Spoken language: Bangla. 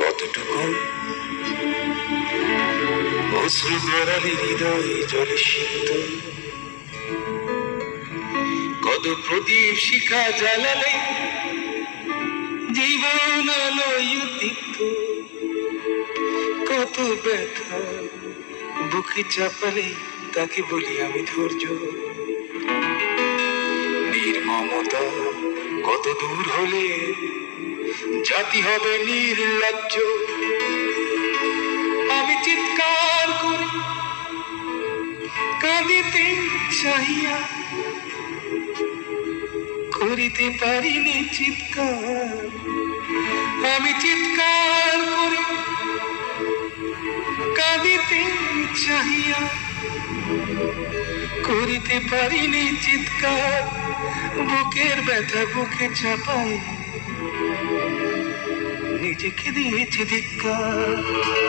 কতটুকু অশ্রু গড়ালে হৃদয়ে জলে সিদ্ধ, কত প্রদীপ শিখা জ্বালালে জীবন আলোয় উদ্দীপ্ত, কত ব্যথা বুকে চাপালে তাকে বলি আমি ধৈর্য। নির্মমতা কত দূর হলে জাতি হবে নির্লজ্জ, আমি চিৎকার করি কাঁদিতে চাহিয়া, করিতে পারিনি চিৎকার, আমি চিৎকার করি কাঁদিতে চাহিয়া, করিতে পারিনি চিৎকার, বুকের ব্যথা বুকে চাপায় নিজেকে দিয়েছি ধিক্কার।